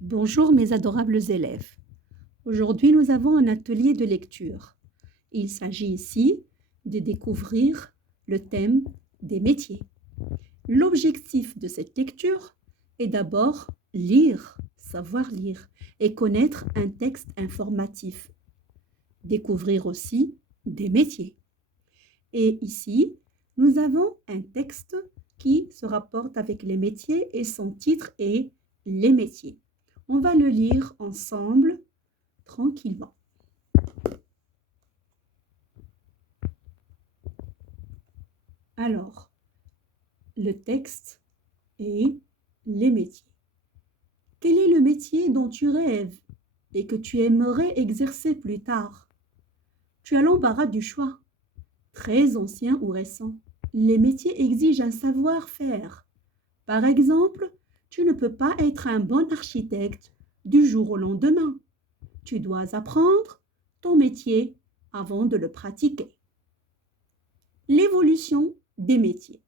Bonjour mes adorables élèves. Aujourd'hui, nous avons un atelier de lecture. Il s'agit ici de découvrir le thème des métiers. L'objectif de cette lecture est d'abord lire, savoir lire et connaître un texte informatif. Découvrir aussi des métiers. Et ici, nous avons un texte qui se rapporte avec les métiers et son titre est Les métiers. On va le lire ensemble, tranquillement. Alors, le texte est Les métiers. Quel est le métier dont tu rêves et que tu aimerais exercer plus tard? Tu as l'embarras du choix, très ancien ou récent. Les métiers exigent un savoir-faire. Par exemple, tu ne peux pas être un bon architecte du jour au lendemain. Tu dois apprendre ton métier avant de le pratiquer. L'évolution des métiers.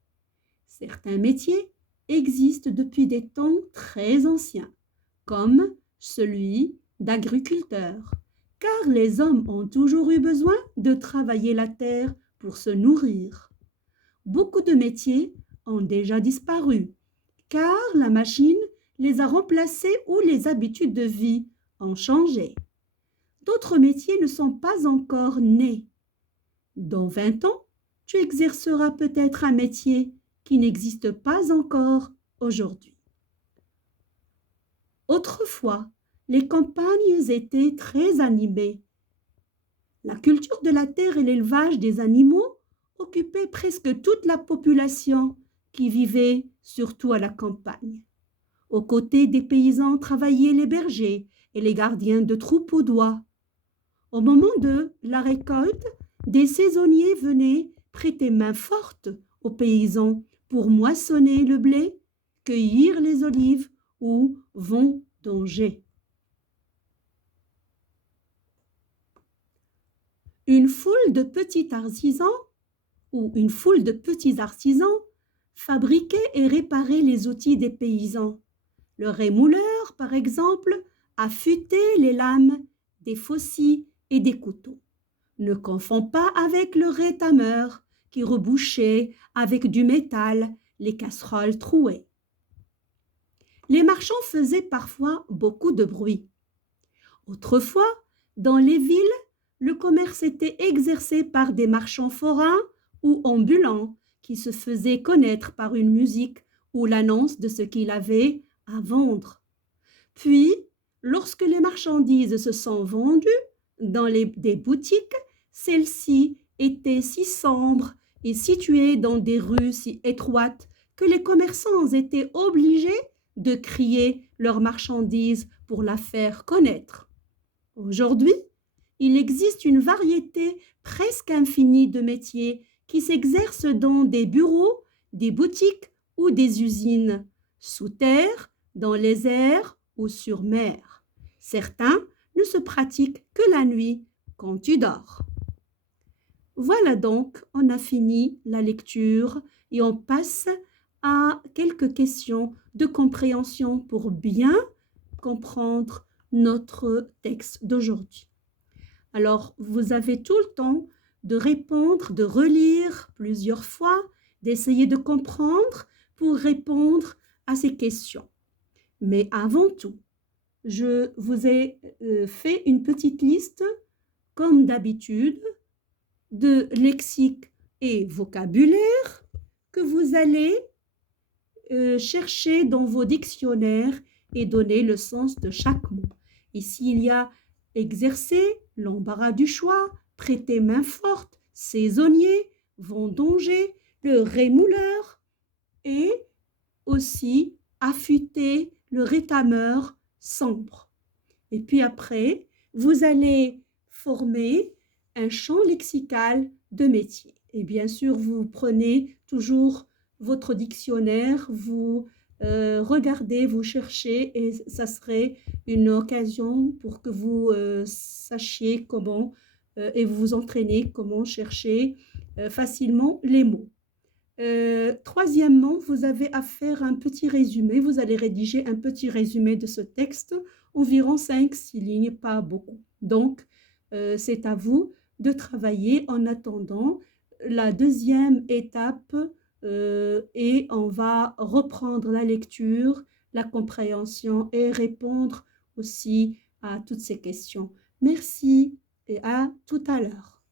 Certains métiers existent depuis des temps très anciens, comme celui d'agriculteur, car les hommes ont toujours eu besoin de travailler la terre pour se nourrir. Beaucoup de métiers ont déjà disparu, car la machine les a remplacés ou les habitudes de vie ont changé. D'autres métiers ne sont pas encore nés. Dans 20 ans, tu exerceras peut-être un métier qui n'existe pas encore aujourd'hui. Autrefois, les campagnes étaient très animées. La culture de la terre et l'élevage des animaux occupaient presque toute la population qui vivait surtout à la campagne. Aux côtés des paysans travaillaient les bergers et les gardiens de troupeaux d'oies. Au moment de la récolte, des saisonniers venaient prêter main forte aux paysans pour moissonner le blé, cueillir les olives ou vendanger. Une foule de petits artisans fabriquaient et réparaient les outils des paysans. Le rémouleur, par exemple, affûtait les lames des faucilles et des couteaux. Ne confonds pas avec le rétameur qui rebouchait avec du métal les casseroles trouées. Les marchands faisaient parfois beaucoup de bruit. Autrefois, dans les villes, le commerce était exercé par des marchands forains ou ambulants qui se faisaient connaître par une musique ou l'annonce de ce qu'il avait à vendre. Puis, lorsque les marchandises se sont vendues dans des boutiques, celles-ci étaient si sombres et situées dans des rues si étroites que les commerçants étaient obligés de crier leurs marchandises pour la faire connaître. Aujourd'hui, il existe une variété presque infinie de métiers qui s'exercent dans des bureaux, des boutiques ou des usines, sous terre, dans les airs ou sur mer. Certains ne se pratiquent que la nuit, quand tu dors. Voilà donc, on a fini la lecture et on passe à quelques questions de compréhension pour bien comprendre notre texte d'aujourd'hui. Alors, vous avez tout le temps de répondre, de relire plusieurs fois, d'essayer de comprendre pour répondre à ces questions. Mais avant tout, je vous ai fait une petite liste, comme d'habitude, de lexique et vocabulaire que vous allez chercher dans vos dictionnaires et donner le sens de chaque mot. Ici, il y a exercer, l'embarras du choix, prêter main forte, saisonnier, vendanger, le rémouleur et aussi affûter, le rétameur, sombre. Et puis après, vous allez former un champ lexical de métier. Et bien sûr, vous prenez toujours votre dictionnaire, vous regardez, vous cherchez et ça serait une occasion pour que vous sachiez comment et vous vous entraînez comment chercher facilement les mots. Troisièmement, vous avez à faire un petit résumé. Vous allez rédiger un petit résumé de ce texte, environ 5-6 lignes, pas beaucoup. Donc, c'est à vous de travailler en attendant la deuxième étape et on va reprendre la lecture, la compréhension et répondre aussi à toutes ces questions. Merci et à tout à l'heure.